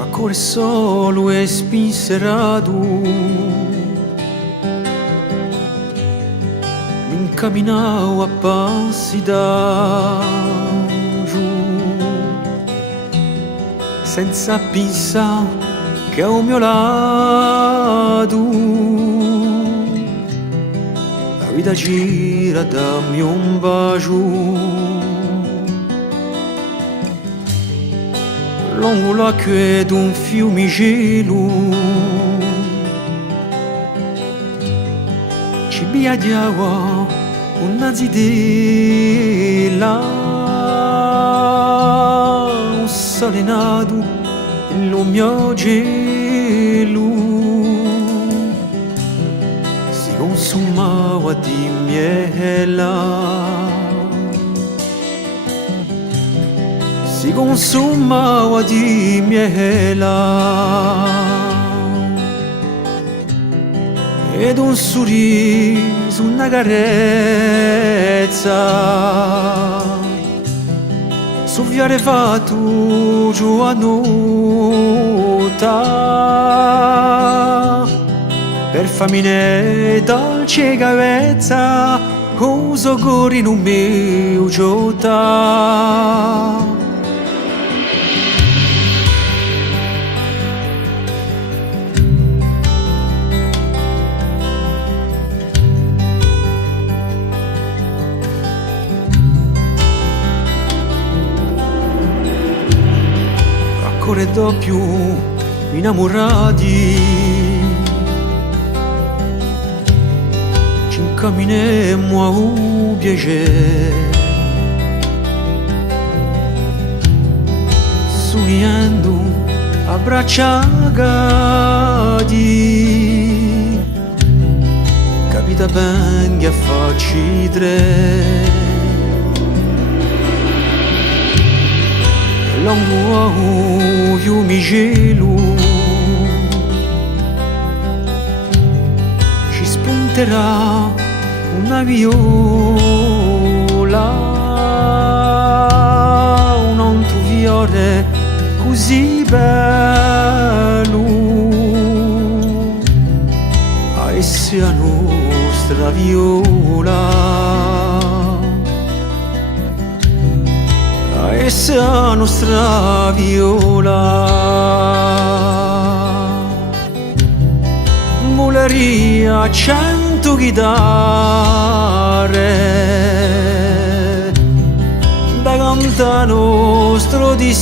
ancora solo e spinserato mi incamminavo a passi da giù senza pensare che a un mio lato la vita gira dammi un bacio lungo l'acqua d'un fiumicino ci biadiava una zidella un sole nato il mio gelo si consumava di miele si consumava di miele ed un sorriso, una carezza soffiare fatto giù a nota per famine dolce cavezza uso cori in un mio giota. Ancora doppio innamorati ci incamminemmo a un piacere sognando abbracciati capita ben che a farci tre lungo a un fiumicino ci spunterà una viola un ontuviore così bello a essere la nostra viola essa la nostra viola muleria 100 chitarre da canta nostro di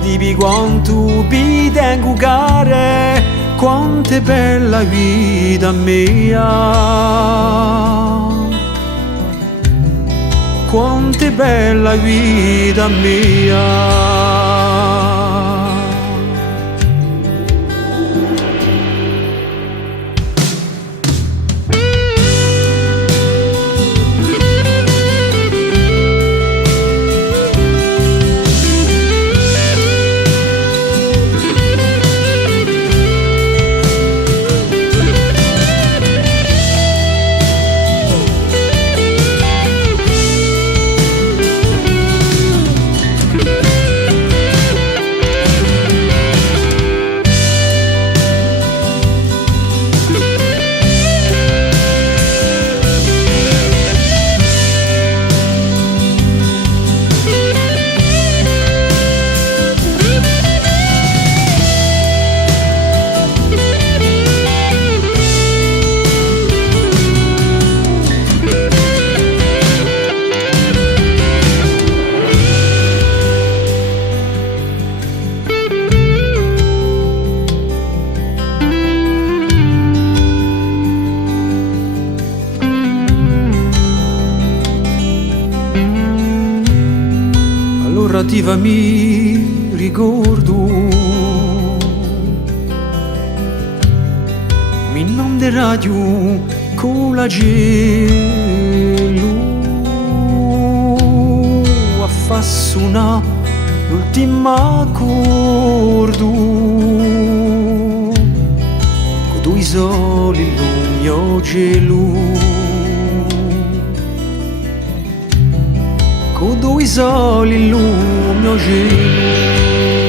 di quanto vi tengo care quanto è bella vita mia quanto è bella vita mia. Mi ricordo mi non de radio con la gelo a fa suonare l'ultimo accordo con due soli il mio gelo con due soli il mio cielo.